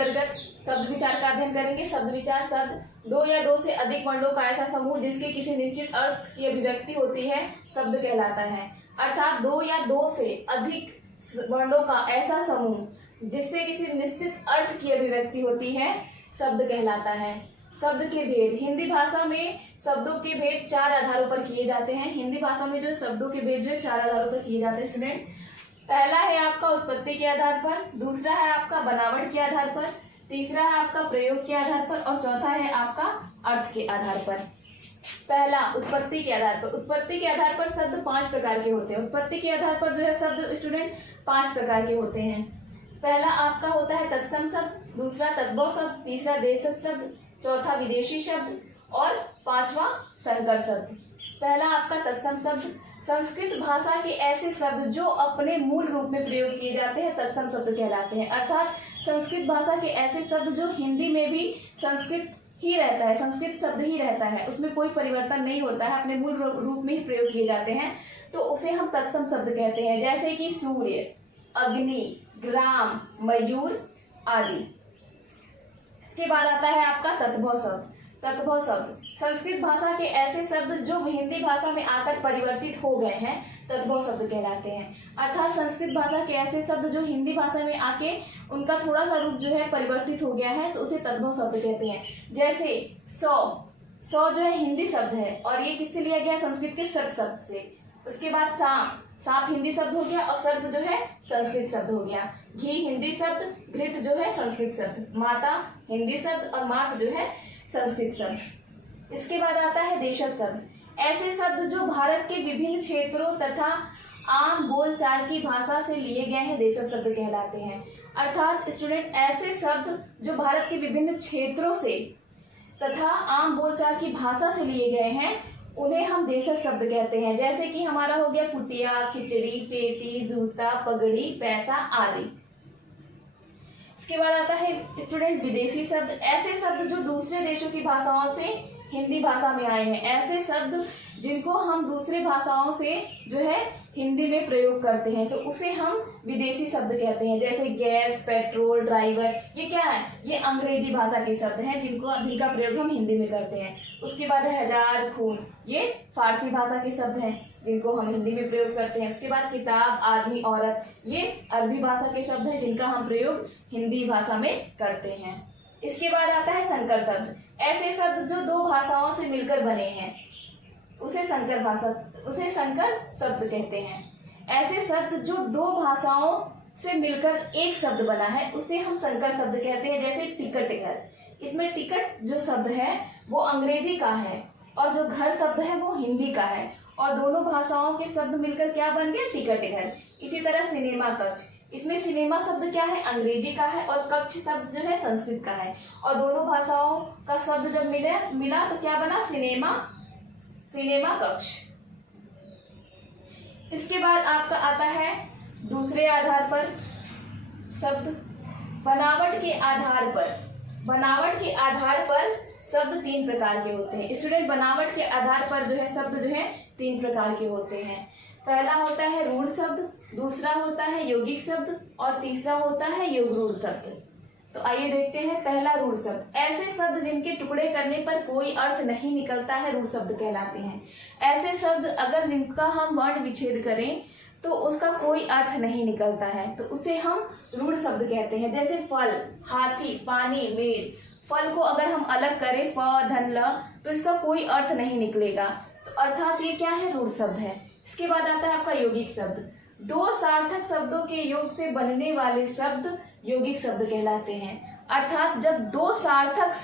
अंतर्गत शब्द विचार का अध्ययन करेंगे। शब्द विचार शब्द दो या दो से अधिक वर्णों का ऐसा समूह जिसके किसी निश्चित अर्थ की अभिव्यक्ति होती है शब्द कहलाता है। अर्थात दो या दो से अधिक वर्णों का ऐसा समूह जिससे किसी निश्चित अर्थ की अभिव्यक्ति होती है शब्द कहलाता है। शब्द के भेद। हिंदी भाषा में शब्दों के भेद चार आधारों पर किए जाते हैं। हिंदी भाषा में जो शब्दों के भेद जो चार आधारों पर किए जाते हैं स्टूडेंट। पहला है आपका उत्पत्ति के आधार पर, दूसरा है आपका बनावट के आधार पर, तीसरा है आपका प्रयोग के आधार पर और चौथा है आपका अर्थ के आधार पर। पहला उत्पत्ति के आधार पर। उत्पत्ति के आधार पर शब्द 5 प्रकार के होते हैं। उत्पत्ति के आधार पर जो है शब्द स्टूडेंट 5 प्रकार के होते हैं। पहला आपका होता है तत्सम शब्द, दूसरा तद्भव शब्द, तीसरा देशज शब्द, चौथा विदेशी शब्द और पांचवा संकर शब्द। पहला आपका तत्सम शब्द। संस्कृत भाषा के ऐसे शब्द जो अपने मूल रूप में प्रयोग किए जाते हैं तत्सम शब्द कहलाते हैं। अर्थात संस्कृत भाषा के ऐसे शब्द जो हिंदी में भी संस्कृत ही रहता है, संस्कृत शब्द ही रहता है, उसमें कोई परिवर्तन नहीं होता है, अपने मूल रूप में ही प्रयोग किए जाते हैं, तो उसे हम तत्सम शब्द कहते हैं। जैसे कि सूर्य, अग्नि, ग्राम, मयूर आदि। इसके बाद आता है आपका तद्भव शब्द। तद्भव शब्द संस्कृत भाषा के ऐसे शब्द जो हिंदी भाषा में आकर परिवर्तित हो गए हैं तद्भव शब्द कहलाते हैं। अर्थात संस्कृत भाषा के ऐसे शब्द जो हिंदी भाषा में आके उनका थोड़ा सा रूप जो है परिवर्तित हो गया है तो उसे तद्भव शब्द कहते हैं। जैसे सौ जो है हिंदी शब्द है और ये किससे लिया गया, संस्कृत के सट शब्द से। उसके बाद सांप हिंदी शब्द हो गया और सर्प जो है संस्कृत शब्द हो गया। घी हिंदी शब्द, घृत जो है संस्कृत शब्द, माता हिंदी शब्द और मात जो है संस्कृत शब्द। इसके बाद आता है देशज शब्द। ऐसे शब्द जो भारत के विभिन्न क्षेत्रों तथा आम बोलचाल की भाषा से लिए गए हैं देशज शब्द कहलाते हैं। अर्थात स्टूडेंट ऐसे शब्द जो भारत के विभिन्न क्षेत्रों से तथा आम बोलचाल की भाषा से लिए गए हैं उन्हें हम देशज शब्द कहते हैं। जैसे कि हमारा हो गया कुटिया, खिचड़ी, पेटी, जूता, पगड़ी, पैसा आदि। इसके बाद आता है स्टूडेंट विदेशी शब्द। ऐसे शब्द जो दूसरे देशों की भाषाओं से हिंदी भाषा में आए हैं, ऐसे शब्द जिनको हम दूसरे भाषाओं से जो है हिंदी में प्रयोग करते हैं तो उसे हम विदेशी शब्द कहते हैं। जैसे गैस, पेट्रोल, ड्राइवर, ये क्या है, ये अंग्रेजी भाषा के शब्द हैं जिनका प्रयोग हम हिंदी में करते हैं। उसके बाद है हजार, खून, ये फारसी भाषा के शब्द हैं जिनको हम हिंदी में प्रयोग करते हैं। उसके बाद किताब, आदमी, औरत, ये अरबी भाषा के शब्द हैं जिनका हम प्रयोग हिंदी भाषा में करते हैं। इसके बाद आता है संकर शब्द। ऐसे शब्द जो दो भाषाओं से मिलकर बने हैं उसे संकर शब्द कहते हैं। ऐसे शब्द जो दो भाषाओं से मिलकर एक शब्द बना है उसे हम संकर शब्द कहते हैं। जैसे टिकट, घर, इसमें टिकट जो शब्द है वो अंग्रेजी का है और जो घर शब्द है वो हिंदी का है और दोनों भाषाओं के शब्द मिलकर क्या बन गया, टिकट घर। इसी तरह सिनेमा कक्ष, इसमें सिनेमा शब्द क्या है, अंग्रेजी का है और कक्ष शब्द जो है संस्कृत का है और दोनों भाषाओं का शब्द जब मिला तो क्या बना, सिनेमा कक्ष। इसके बाद आपका आता है दूसरे आधार पर शब्द बनावट के आधार पर। बनावट के आधार पर शब्द 3 प्रकार के होते हैं। स्टूडेंट बनावट के आधार पर जो है शब्द जो है 3 प्रकार के होते हैं। पहला होता है रूढ़ शब्द, दूसरा होता है यौगिक शब्द और तीसरा होता है योगरूढ़ शब्द। तो आइए देखते हैं। पहला रूढ़ शब्द। ऐसे शब्द जिनके टुकड़े करने पर कोई अर्थ नहीं निकलता है रूढ़ शब्द कहलाते हैं। ऐसे शब्द अगर जिनका हम वर्ण विच्छेद करें तो उसका कोई अर्थ नहीं निकलता है तो उसे हम रूढ़ शब्द कहते हैं। जैसे फल, हाथी, पानी, मेज। फल को अगर हम अलग करें फ, धन, ल तो इसका कोई अर्थ नहीं निकलेगा तो अर्थात ये क्या है, रूढ़ शब्द है। इसके बाद आता है आपका यौगिक शब्द। 2 सार्थक शब्दों के योग से बनने वाले शब्द यौगिक शब्द कहलाते हैं। अर्थात जब 2 सार्थक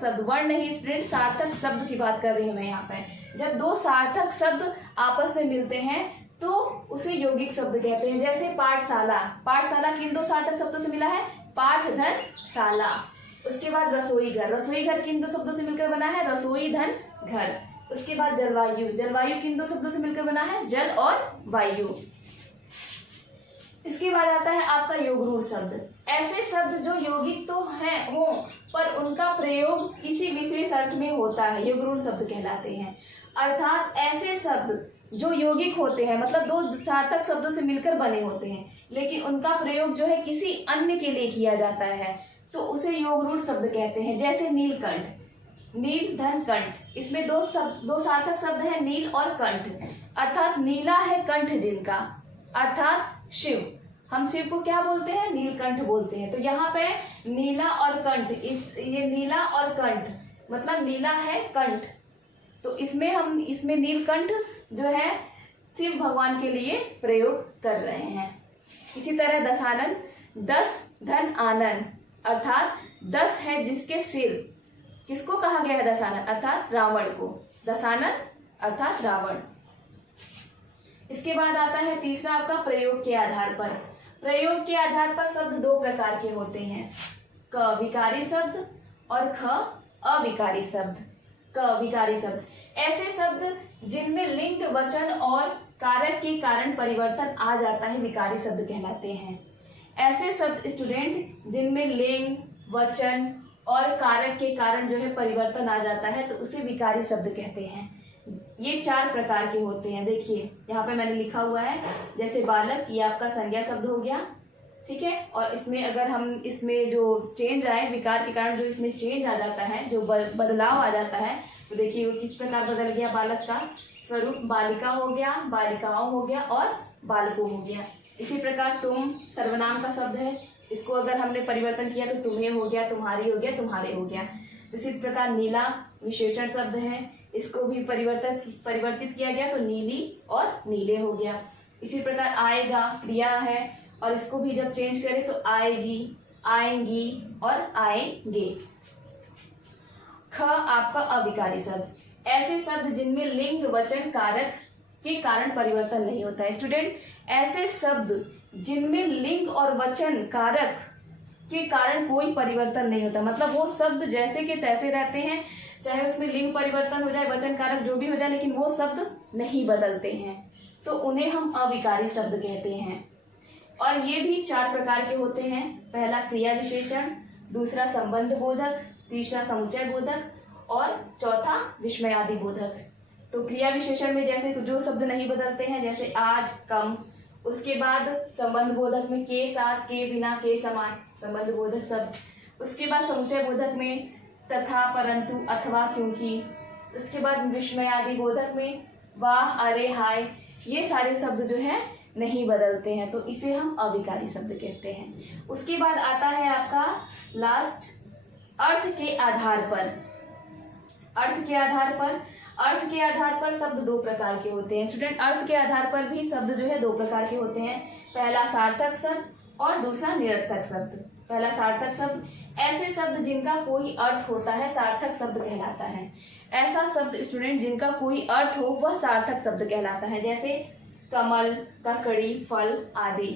शब्द वर्ण नहीं स्टूडेंट, सार्थक शब्द की बात कर रही हूँ मैं यहाँ पे। जब 2 सार्थक शब्द आपस में मिलते हैं तो उसे यौगिक शब्द कहते हैं। जैसे पाठशाला किन 2 सार्थक शब्दों से मिला है, पाठ, धन, शाला। उसके बाद रसोई घर किन 2 शब्दों से मिलकर बना है, रसोई, धन, घर। उसके बाद जलवायु किन 2 शब्दों से मिलकर बना है, जल और वायु। इसके बाद आता है आपका योगरूढ़ शब्द। ऐसे शब्द जो यौगिक तो हो पर उनका प्रयोग किसी विशेष अर्थ में होता है, योगरूढ़ शब्द कहलाते हैं। अर्थात ऐसे शब्द जो यौगिक होते हैं, मतलब दो सार्थक शब्दों से मिलकर बने होते हैं, लेकिन उनका प्रयोग जो है किसी अन्य के लिए किया जाता है, तो उसे योगरूढ़ शब्द कहते हैं। जैसे नीलकंठ, नील धन कंठ, इसमें दो सार्थक शब्द हैं, नील और कंठ, अर्थात नीला है कंठ जिनका, अर्थात शिव। हम शिव को क्या बोलते हैं? नीलकंठ बोलते हैं। तो यहाँ पे नीला और कंठ, ये नीला और कंठ मतलब नीला है कंठ, तो इसमें नीलकंठ जो है शिव भगवान के लिए प्रयोग कर रहे हैं। इसी तरह दशानन, दस धन आनन, अर्थात 10 है जिसके सिर, किसको कहा गया है दशानन? अर्थात रावण को, दशानन अर्थात रावण। इसके बाद आता है तीसरा आपका प्रयोग के आधार पर। प्रयोग के आधार पर शब्द दो प्रकार के होते हैं, क विकारी शब्द और ख अविकारी शब्द। क विकारी शब्द ऐसे शब्द जिनमें लिंग, वचन और कारक के कारण परिवर्तन आ जाता है, विकारी शब्द कहलाते हैं। ऐसे शब्द स्टूडेंट जिनमें लिंग, वचन और कारक के कारण जो है परिवर्तन आ जाता है, तो उसे विकारी शब्द कहते हैं। ये 4 प्रकार के होते हैं। देखिए यहाँ पे मैंने लिखा हुआ है, जैसे बालक, ये आपका संज्ञा शब्द हो गया, ठीक है। और इसमें अगर हम इसमें जो चेंज आए, विकार के कारण जो इसमें चेंज आ जाता है, जो बदलाव आ जाता है, तो देखिए वो किस प्रकार बदल गया। बालक का स्वरूप बालिका हो गया, बालिकाओं हो गया और बालकों हो गया। इसी प्रकार तुम सर्वनाम का शब्द है, इसको अगर हमने परिवर्तन किया तो तुम्हें हो गया, तुम्हारी हो गया, तुम्हारे हो गया। इसी प्रकार नीला विशेषण शब्द है, इसको भी परिवर्तित किया गया तो नीली और नीले हो गया। इसी प्रकार आएगा क्रिया है, और इसको भी जब चेंज करें तो आएगी, आएंगी और आएंगे। ख आपका अविकारी शब्द, ऐसे शब्द जिनमें लिंग, वचन, कारक के कारण परिवर्तन नहीं होता है। स्टूडेंट, ऐसे शब्द जिनमें लिंग और वचन, कारक के कारण कोई परिवर्तन नहीं होता, मतलब वो शब्द जैसे के तैसे रहते हैं, चाहे उसमें लिंग परिवर्तन हो जाए, वचन, कारक जो भी हो जाए, लेकिन वो शब्द नहीं बदलते हैं, तो उन्हें हम अविकारी शब्द कहते हैं। और ये भी 4 प्रकार के होते हैं। पहला क्रिया विशेषण, दूसरा संबंध बोधक, तीसरा समुच्चय बोधक और चौथा विस्मयादि बोधक। तो क्रिया विशेषण में जैसे जो शब्द नहीं बदलते हैं, जैसे आज, कम। उसके बाद संबंध बोधक में के साथ, के बिना, के समान, संबंध बोधक शब्द। उसके बाद समुच्चय बोधक में तथा, परंतु, अथवा, क्योंकि। उसके बाद विस्मयादि बोधक में वाह, अरे, हाय, ये सारे शब्द जो है नहीं बदलते हैं, तो इसे हम अविकारी शब्द कहते हैं। उसके बाद आता है आपका लास्ट, अर्थ के आधार पर। अर्थ के आधार पर शब्द 2 प्रकार के होते हैं। स्टूडेंट, अर्थ के आधार पर भी शब्द जो है 2 प्रकार के होते हैं। पहला सार्थक शब्द और दूसरा निरर्थक शब्द। पहला सार्थक शब्द, ऐसे शब्द जिनका कोई अर्थ होता है, सार्थक शब्द कहलाता है। ऐसा शब्द स्टूडेंट जिनका कोई अर्थ हो, वह सार्थक शब्द कहलाता है। जैसे कमल, ककड़ी, फल आदि।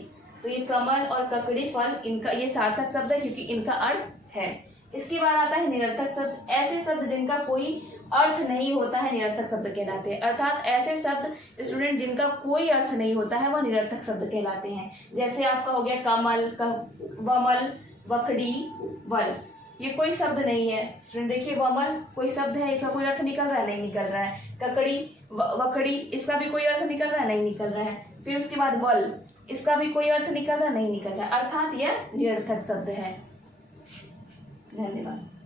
तो ये कमल और ककड़ी, फल, इनका ये सार्थक शब्द है क्योंकि इनका अर्थ है। इसके बाद आता है निरर्थक शब्द, ऐसे शब्द जिनका कोई अर्थ नहीं होता है, निरर्थक शब्द कहलाते हैं। अर्थात ऐसे शब्द स्टूडेंट जिनका कोई अर्थ नहीं होता है, वह निरर्थक शब्द कहलाते हैं। जैसे आपका हो गया कमल, वमल, वकड़ी, वल, ये कोई शब्द नहीं है। स्टूडेंट देखिए, वमल कोई शब्द है, इसका कोई अर्थ निकल रहा है? नहीं निकल रहा है। ककड़ी, वकड़ी, इसका भी कोई अर्थ निकल रहा है? नहीं निकल रहा है। फिर उसके बाद वल, इसका भी कोई अर्थ निकल रहा? नहीं निकल रहा है। अर्थात यह निरर्थक शब्द है। धन्यवाद।